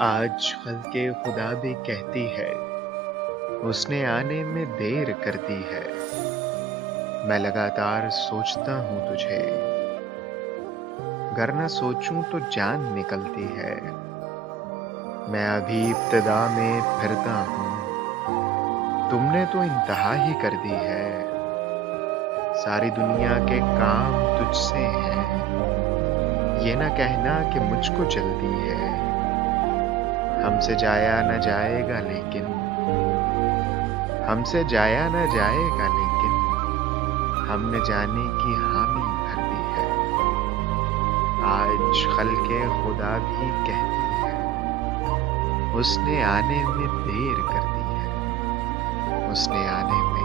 آج خلق خدا بھی کہتی ہے اس نے آنے میں دیر کر دی ہے۔ میں لگاتار سوچتا ہوں تجھے، گر نہ سوچوں تو جان نکلتی ہے۔ میں ابھی ابتدا میں پھرتا ہوں، تم نے تو انتہا ہی کر دی ہے۔ ساری دنیا کے کام تجھ سے ہیں، یہ نہ کہنا کہ مجھ کو جلدی ہے۔ ہم سے جایا نہ جائے گا لیکن ہم نے جانے کی حامی بھر دی ہے۔ آج خلق خدا بھی کہتی ہے اس نے آنے میں دیر کر دی ہے، اس نے آنے میں